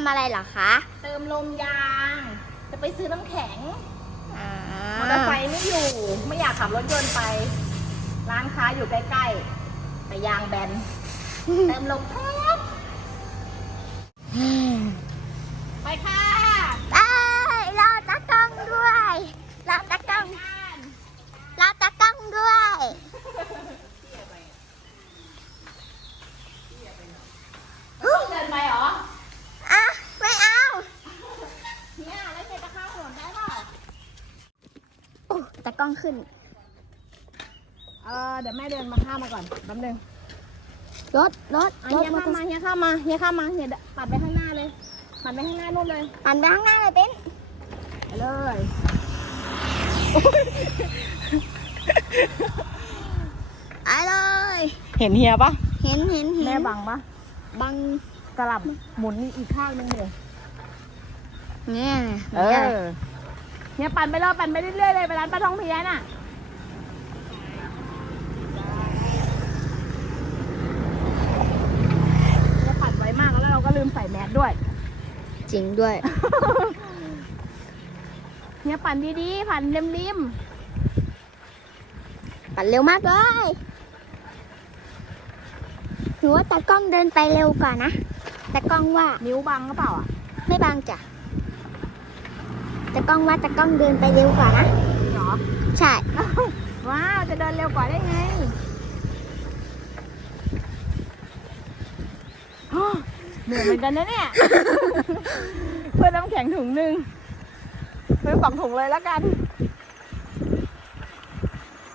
ำอะไรเหรอคะ เติมลมยาง จะไปซื้อน้ำแข็งอ่ามอเตอร์ไซค์ไม่อยู่ ไม่อยากขับรถยนต์ไป ร้านค้าอยู่ใกล้ๆ แต่ยางแบน เติมลมแป๊บไปค่ะได้รอตากล้องด้วยรอตากล้องรอตากล้องด้วย เดินไปเหรอ อะไม่เอา เนี่ยแล้วเจจะข้ามถนนได้เปล่า โอ้ตากล้องขึ้น เออเดี๋ยวแม่เดินมาข้ามมาก่อนแป๊บนึงรถรถอะรถเฮียข้ามมาเฮียข้ามมาเฮียข้ามมาเฮียปัดไปข้างหน้าเลยปัดไปข้างหน้านู่นเลยหันไปข้างหน้าเลยเป็นไปเลยไปเลย เห็นเฮียปะเห็นเห็นเห็นแม่บังปะบังกลับหมุนอีกข้างนึงเลยเนี่ยเออ เฮียปั่นไปเลยปั่นไปเรื่อยๆเลยไปร้านป้าทองเพียน่ะเราปั่นไวมากแล้วเราก็ลืมใส่แมสด้วย จริงด้วยเฮียปั่นดีๆปั่นริมปั่นเร็วมากเลยหนูว่าตากล้องเดินไปเร็วกว่านะตากล้องว่าๆนิ้วบังหรือเปล่าอะ ไม่บางจ้ะ ตากล้องว่าตากล้องเดินไปเร็วกว่านะเหรอ ใช่ ว้าว จะเดินเร็วกว่าได้ไงอ้อเหนื่อยเหมือนกันนะเนี่ย เพื่อน้ำแข็งถุงหนึ่งซื้อสองถุงเลยแล้วกัน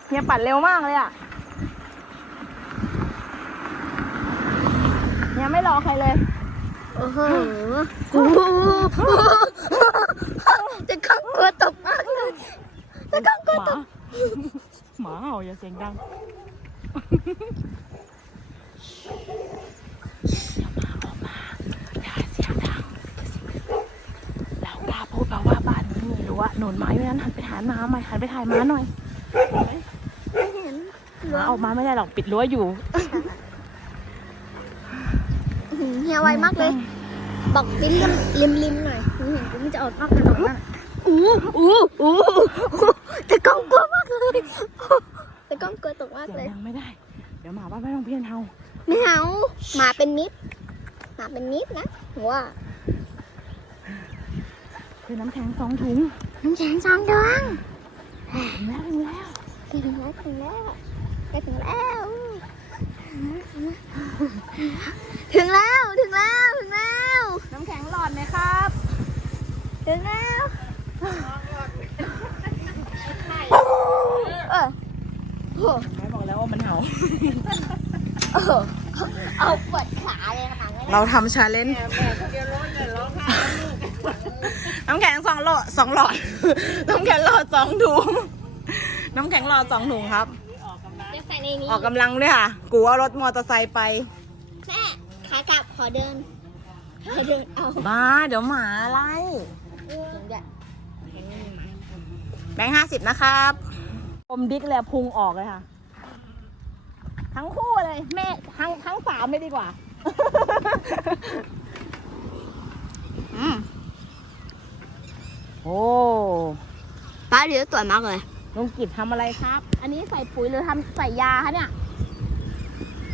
เฮียปั่นเร็วมากเลยอะเฮียไม่รอใครเลย โอ้โหตากล้องกลัวตกมากเลยตากล้องกลัวหตมากหมาเห่าอย่าเสียงดังอย่าเสียงดังเรากล้าพูดเปล่าว่าบ้านนี้มีรั้วหนุนไม้ไว้นั้นหันไปหาม้าใหม่หันไปถ่ายม้าหน่อยไม่เห็นม้าออกมาไม่ได้หรอกปิดรั้วอยู่อื้อหือ เฮียไวมากเลย บอกปิ้นริมริมๆหน่อยหนูเห็นปิ้นจะออกนอกถนนแล้วอู้อู้อู้ตากล้องกลัวมากเลยตากล้องกลัวตกมากเสียเลยงดังไม่ได้ เดี๋ยวหมาบ้านไม่ต้องเพี้ยนเฮาไม่เอาหมาเป็นมิตรหมาเป็นมิตรนะหนูว่าคือน้ำแข็งสองถุงน้ำแข็งสองดวงถึงแล้วถึงแล้วถึงแล้วถึงแล้วถึงแล้วถึงแล้วถึงแล้วถึงแล้ว น้ำแข็งหลอดไหมครับ ถึงแล้วเออโอ้แม่บอกแล้วว่ามันเห่าโอ้เอาปวดขาเลยค่ะงั้นเราทำชาเลนจ์น้ำแข็งสองหลอดสองหลอด น้ำแข็งหลอดสองถุง น้ำแข็งหลอดสองถุงครับ จะใส่ในนี้ออกกำลังด้วยค่ะ กูเอารถมอเตอร์ไซค์ไป แม่ขากลับขอเดิน ขอเดินเอา บ้า เดี๋ยวหมาไล่ จริงด้วยแบงค์ห้าสิบนะครับอมดิกเลยพุงออกเลยค่ะ ทั้งคู่เลย แม่ทั้งทั้งสามเลยดีกว่าอืมโอ้ป้าเดี๋ยวสวยมากเลยลุงกิจทำอะไรครับ อันนี้ใส่ปุ๋ยหรือทำใส่ยาคะเนี่ย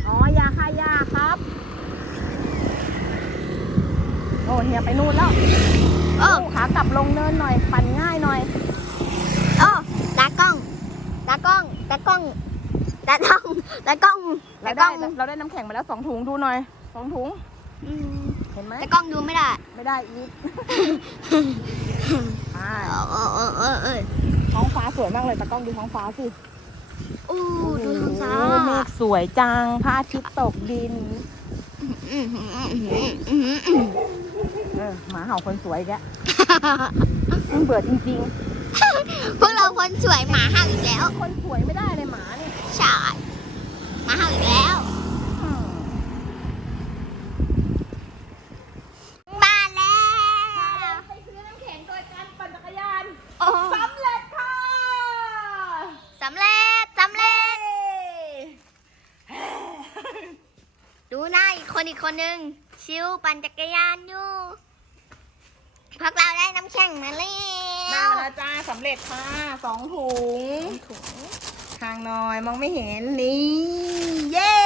อ๋อ ยาฆ่าหญ้าครับ โอ้เฮียไปนู่นแล้ว เออขากลับลงเนินหน่อย ปั่นง่ายหน่อยโอ้ตากล้อง ตากล้อง ตากล้อง ตากล้อง ตากล้องเราตากล้ได้องเราได้น้ำแข็งมาแล้วสองถุงดูหน่อยสองถุง อืมเห็นไหมตากล้องดูไม่ได้ไม่ได้อีกอ่าเออเออเออเออท้องฟ้าสวยมากเลยตากล้องดูท้องฟ้าสิอู้ดูท้องฟ้าโอ้โหเมฆสวยจังพระอาทิตย์ตกดิน อืมอืมอืมอืมอืมอืม เออหมาเห่าคนสวยแกมันเบื่อจริงพวกเราคนสวยหมาเห่าอีกแล้ว ๆ คนสวยไม่ได้เลยหมาเนี่ยใช่หมาเห่าอีกแล้ว อืมบ้านแล้วไปซื้อน้ำแข็งโดยการปั่นจักรยานโอ้สำเร็จค่ะ สำเร็จสำเร็จ ดูหน้าอีกคนอีกคนนึง ชิวปั่นจักรยานอยู่พวกเราได้น้ำแข็งมาแล้วมาแล้วจ้าสำเร็จค่ะสองถุง ถุง ทางน้อยมองไม่เห็นนี่ เย้